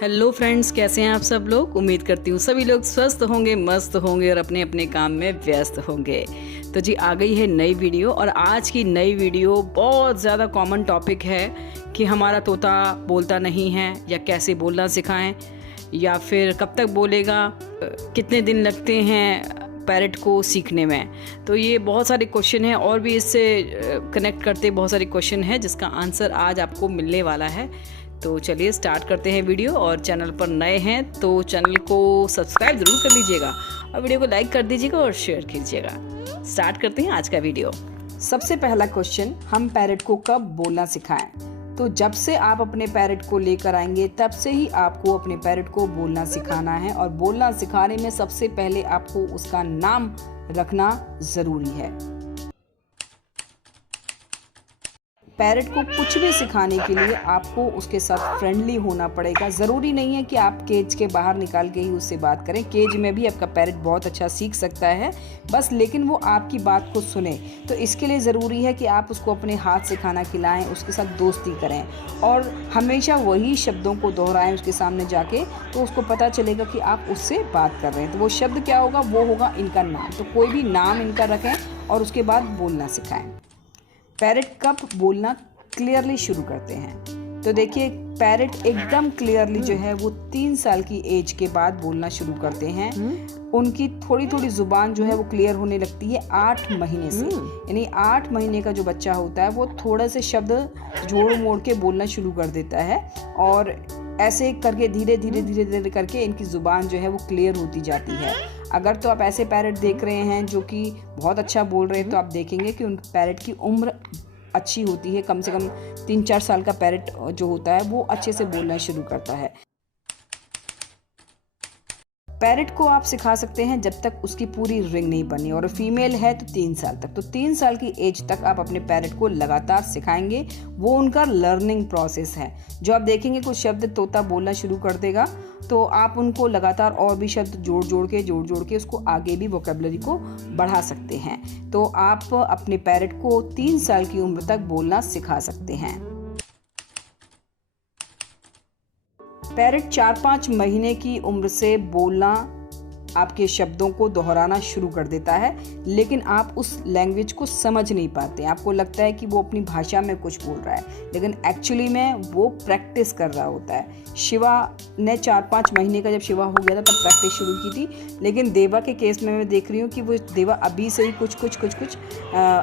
Hello friends, कैसे हैं आप सब लोग। उम्मीद करती हूँ सभी लोग स्वस्थ होंगे, मस्त होंगे और अपने अपने काम में व्यस्त होंगे। तो जी आ गई है नई वीडियो, और आज की नई वीडियो बहुत ज़्यादा कॉमन टॉपिक है कि हमारा तोता बोलता नहीं है, या कैसे बोलना सिखाएं, या फिर कब तक बोलेगा, कितने दिन लगते हैं पैरट को सीखने में। तो ये बहुत सारे क्वेश्चन हैं, और भी इससे कनेक्ट करते बहुत सारे क्वेश्चन हैं जिसका आंसर आज आपको मिलने वाला है। तो चलिए स्टार्ट करते हैं वीडियो। और चैनल पर नए हैं तो चैनल को सब्सक्राइब ज़रूर कर लीजिएगा और वीडियो को लाइक कर दीजिएगा और शेयर कीजिएगा। स्टार्ट करते हैं आज का वीडियो। सबसे पहला क्वेश्चन, हम पैरट को कब बोलना सिखाएं। तो जब से आप अपने पैरट को लेकर आएंगे तब से ही आपको अपने पैरट को बोलना सिखाना है, और बोलना सिखाने में सबसे पहले आपको उसका नाम रखना ज़रूरी है। पैरट को कुछ भी सिखाने के लिए आपको उसके साथ फ्रेंडली होना पड़ेगा। ज़रूरी नहीं है कि आप केज के बाहर निकाल के ही उससे बात करें। केज में भी आपका पैरट बहुत अच्छा सीख सकता है, बस लेकिन वो आपकी बात को सुने। तो इसके लिए ज़रूरी है कि आप उसको अपने हाथ से खाना खिलाएं, उसके साथ दोस्ती करें और हमेशा वही शब्दों को दोहराएं उसके सामने जाके, तो उसको पता चलेगा कि आप उससे बात कर रहे हैं। तो वो शब्द क्या होगा, वो होगा इनका नाम। तो कोई भी नाम इनका रखें और उसके बाद बोलना सिखाएं। पैरट कब बोलना क्लियरली शुरू करते हैं, तो देखिए पैरट एकदम क्लियरली जो है वो 3 साल की एज के बाद बोलना शुरू करते हैं। उनकी थोड़ी थोड़ी जुबान जो है वो क्लियर होने लगती है 8 महीने से। यानी 8 महीने का जो बच्चा होता है वो थोड़े से शब्द जोड़ मोड़ के बोलना शुरू कर देता है, और ऐसे करके धीरे धीरे करके इनकी जुबान जो है वो क्लियर होती जाती है। अगर तो आप ऐसे पैरट देख रहे हैं जो कि बहुत अच्छा बोल रहे हैं, तो आप देखेंगे कि उन पैरट की उम्र अच्छी होती है। कम से कम 3-4 साल का पैरट जो होता है वो अच्छे से बोलना शुरू करता है। पैरट को आप सिखा सकते हैं जब तक उसकी पूरी रिंग नहीं बनी, और फीमेल है तो 3 साल तक। तो 3 साल की एज तक आप अपने पैरट को लगातार सिखाएंगे। वो उनका लर्निंग प्रोसेस है। जो आप देखेंगे कुछ शब्द तोता बोलना शुरू कर देगा, तो आप उनको लगातार और भी शब्द जोड़ जोड़ के उसको आगे भी वोकैबुलरी को बढ़ा सकते हैं। तो आप अपने पैरट को 3 साल की उम्र तक बोलना सिखा सकते हैं। पैरट 4-5 महीने की उम्र से बोलना, आपके शब्दों को दोहराना शुरू कर देता है, लेकिन आप उस लैंग्वेज को समझ नहीं पाते। आपको लगता है कि वो अपनी भाषा में कुछ बोल रहा है, लेकिन एक्चुअली में वो प्रैक्टिस कर रहा होता है। शिवा ने 4-5 महीने का जब शिवा हो गया था तब प्रैक्टिस शुरू की थी, लेकिन देवा के केस में मैं देख रही हूँ कि वो देवा अभी से ही कुछ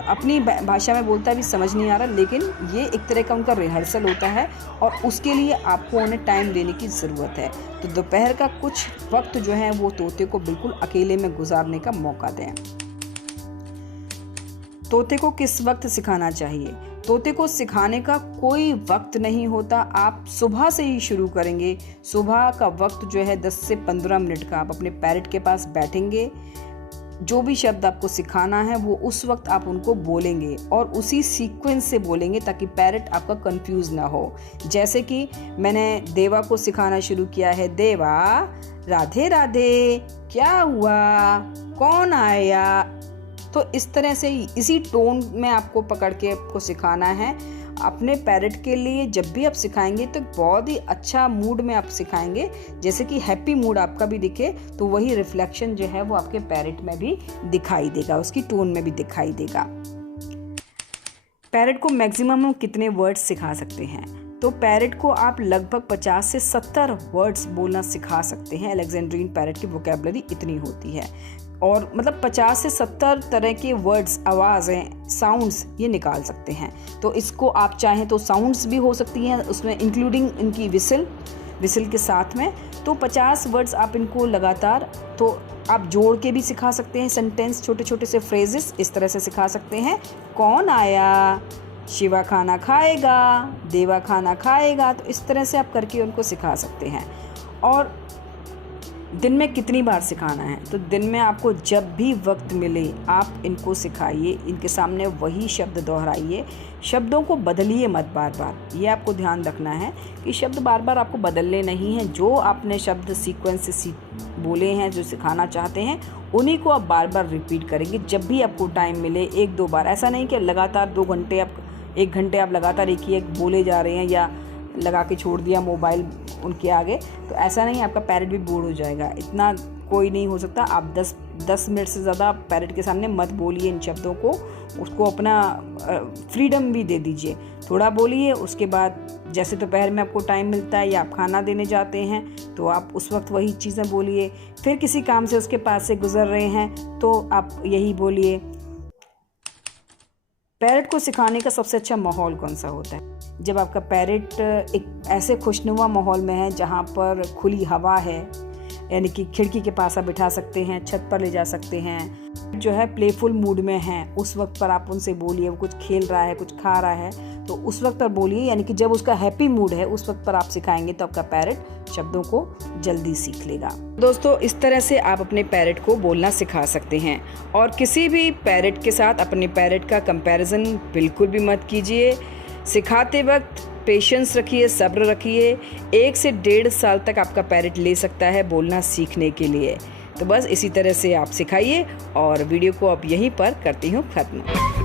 अपनी भाषा में बोलता है। अभी समझ नहीं आ रहा, लेकिन ये एक तरह का उनका रिहर्सल होता है, और उसके लिए आपको उन्हें टाइम देने की ज़रूरत है। तो दोपहर का कुछ वक्त जो है वो तोते को बिल्कुल अकेले में गुजारने का मौका दें। तोते को किस वक्त सिखाना चाहिए? तोते को सिखाने का कोई वक्त नहीं होता। आप सुबह से ही शुरू करेंगे। सुबह का वक्त जो है 10 से 15 मिनट का आप अपने पैरट के पास बैठेंगे। जो भी शब्द आपको सिखाना है वो उस वक्त आप उनको बोलेंगे, और उसी सीक्वेंस से बोलेंगे ताकि पैरट आपका कंफ्यूज ना हो। जैसे कि मैंने देवा को सिखाना शुरू किया है, देवा राधे राधे, क्या हुआ, कौन आया। तो इस तरह से इसी टोन में आपको पकड़ के आपको सिखाना है। अपने पैरट के लिए जब भी आप सिखाएंगे तो बहुत ही अच्छा मूड में आप सिखाएंगे, जैसे कि हैप्पी मूड आपका भी दिखे, तो वही रिफ्लेक्शन जो है वो आपके पैरट में भी दिखाई देगा, उसकी टोन में भी दिखाई देगा। पैरट को मैक्सिमम हम कितने वर्ड्स सिखा सकते हैं? तो पैरट को आप लगभग 50 से 70 वर्ड्स बोलना सिखा सकते हैं। अलेक्जेंड्रीन पैरट की वोकैबुलरी इतनी होती है, और मतलब 50 से 70 तरह के वर्ड्स, आवाज़ें, साउंड्स ये निकाल सकते हैं। तो इसको आप चाहें तो साउंड्स भी हो सकती हैं उसमें, इंक्लूडिंग इनकी विसल के साथ में। तो 50 वर्ड्स आप इनको लगातार, तो आप जोड़ के भी सिखा सकते हैं। सेंटेंस, छोटे छोटे से फ्रेजेस इस तरह से सिखा सकते हैं। कौन आया, शिवा खाना खाएगा, देवा खाना खाएगा। तो इस तरह से आप करके उनको सिखा सकते हैं। और दिन में कितनी बार सिखाना है? तो दिन में आपको जब भी वक्त मिले आप इनको सिखाइए, इनके सामने वही शब्द दोहराइए। शब्दों को बदलिए मत बार बार। ये आपको ध्यान रखना है कि शब्द बार बार आपको बदलने नहीं हैं। जो आपने शब्द सीक्वेंस से बोले हैं, जो सिखाना चाहते हैं, उन्हीं को आप बार बार रिपीट करेंगे जब भी आपको टाइम मिले। 1-2 बार, ऐसा नहीं कि लगातार 2 घंटे आप 1 घंटे आप लगातार एक ही एक बोले जा रहे हैं, या लगा के छोड़ दिया मोबाइल उनके आगे, तो ऐसा नहीं, आपका पैरेट भी बोर हो जाएगा। इतना कोई नहीं हो सकता। आप 10 मिनट से ज़्यादा पैरेट के सामने मत बोलिए इन शब्दों को, उसको अपना फ्रीडम भी दे दीजिए। थोड़ा बोलिए, उसके बाद जैसे दोपहर में आपको टाइम मिलता है या आप खाना देने जाते हैं तो आप उस वक्त वही चीज़ें बोलिए। फिर किसी काम से उसके पास से गुजर रहे हैं तो आप यही बोलिए। पैरेट को सिखाने का सबसे अच्छा माहौल कौन सा होता है? जब आपका पैरेट एक ऐसे खुशनुमा माहौल में है जहाँ पर खुली हवा है, यानी कि खिड़की के पास आप बिठा सकते हैं, छत पर ले जा सकते हैं, जो है प्लेफुल मूड में हैं, उस वक्त पर आप उनसे बोलिए। वो कुछ खेल रहा है, कुछ खा रहा है, तो उस वक्त पर बोलिए। यानी कि जब उसका हैप्पी मूड है उस वक्त पर आप सिखाएंगे तो आपका पैरेट शब्दों को जल्दी सीख लेगा। दोस्तों, इस तरह से आप अपने पैरेट को बोलना सिखा सकते हैं। और किसी भी पैरेट के साथ अपने पैरेट का कंपैरिजन बिल्कुल भी मत कीजिए। सिखाते वक्त पेशेंस रखिए, सब्र रखिए। 1 से 1.5 साल तक आपका पैरेट ले सकता है बोलना सीखने के लिए। तो बस इसी तरह से आप सिखाइए और वीडियो को अब यहीं पर करती हूँ ख़त्म।